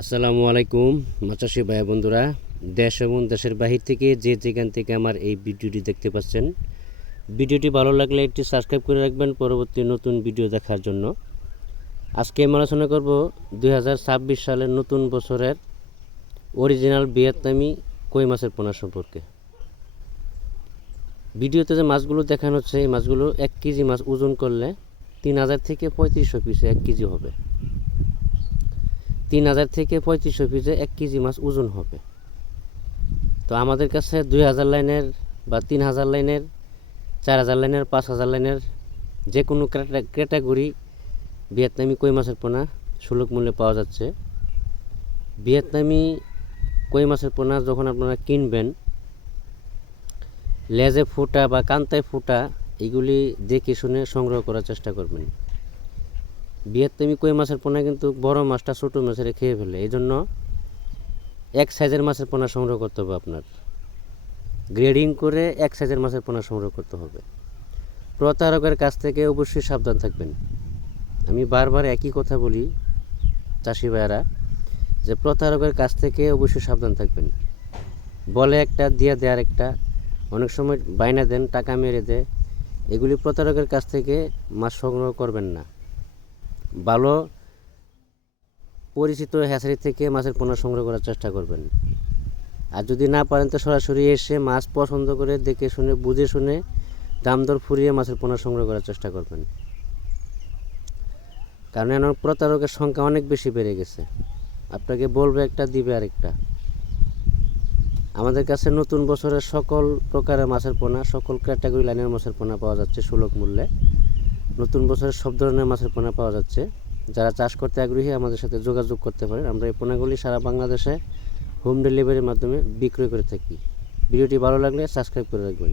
আসসালামু আলাইকুম মাছাশি ভাই বন্ধুরা, দেশ এবং দেশের বাহির থেকে যে যেখান থেকে আমার এই ভিডিওটি দেখতে পাচ্ছেন, ভিডিওটি ভালো লাগলে একটি সাবস্ক্রাইব করে রাখবেন পরবর্তী নতুন ভিডিও দেখার জন্য। আজকে আমি আলোচনা করব 2026 সালের নতুন বছরের অরিজিনাল ভিয়েতনামি কই মাছের পোনা সম্পর্কে। ভিডিওতে যে মাছগুলো দেখানো হচ্ছে, এই মাছগুলো 1 কেজি মাছ ওজন করলে 3000 থেকে 3500 পিসে 1 কেজি হবে। 3000 থেকে 3500 পিসে 1 কেজি মাছ ওজন হবে। তো আমাদের কাছে 2000 লাইনের বা 3000 লাইনের, 4000 লাইনের, 5000 লাইনের যে কোনো ক্যাটাগরি ভিয়েতনামি কই মাছের পোনা সুলভ মূল্যে পাওয়া যাচ্ছে। ভিয়েতনামি কই মাছের পোনা যখন আপনারা কিনবেন, লেজে ফুটা বা কান্তায় ফুটা এগুলি দেখে শুনে সংগ্রহ করার চেষ্টা করবেন। ভিয়েতনামি কই মাছের পোনা কিন্তু বড় মাছটা ছোটো মাছের খেয়ে ফেলে, এই জন্য এক সাইজের মাছের পোনা সংগ্রহ করতে হবে। আপনার গ্রেডিং করে এক সাইজের মাছের পোনা সংগ্রহ করতে হবে। প্রতারকের কাছ থেকে অবশ্যই সাবধান থাকবেন। আমি বারবার একই কথা বলি চাষি ভাইয়েরা, যে প্রতারকের কাছ থেকে অবশ্যই সাবধান থাকবেন। বলে একটা দিয়ে দেয় আরেকটা, অনেক সময় বাইনা দেন, টাকা মেরে দেয়। এগুলি প্রতারকের কাছ থেকে মাছ সংগ্রহ করবেন না। ভালো পরিচিত হ্যাচারি থেকে মাছের পোনা সংগ্রহ করার চেষ্টা করবেন। আর যদি না পারেন তো সরাসরি এসে মাছ পছন্দ করে দেখে শুনে বুঝে শুনে দাম দর ফুরিয়ে মাছের পোনা সংগ্রহ করার চেষ্টা করবেন। কারণ এখন প্রতারকের সংখ্যা অনেক বেশি বেড়ে গেছে। আপনাকে বলবে একটা, দিবে আরেকটা। আমাদের কাছে নতুন বছরের সকল প্রকারের মাছের পোনা, সকল ক্যাটাগরি লাইনের মাছের পোনা পাওয়া যাচ্ছে সুলভ মূল্যে। নতুন বছরের সব ধরনের মাছের পোনা পাওয়া যাচ্ছে। যারা চাষ করতে আগ্রহী আমাদের সাথে যোগাযোগ করতে পারেন। আমরা এই পোনাগুলি সারা বাংলাদেশে হোম ডেলিভারির মাধ্যমে বিক্রয় করে থাকি। ভিডিওটি ভালো লাগলে সাবস্ক্রাইব করে রাখবেন।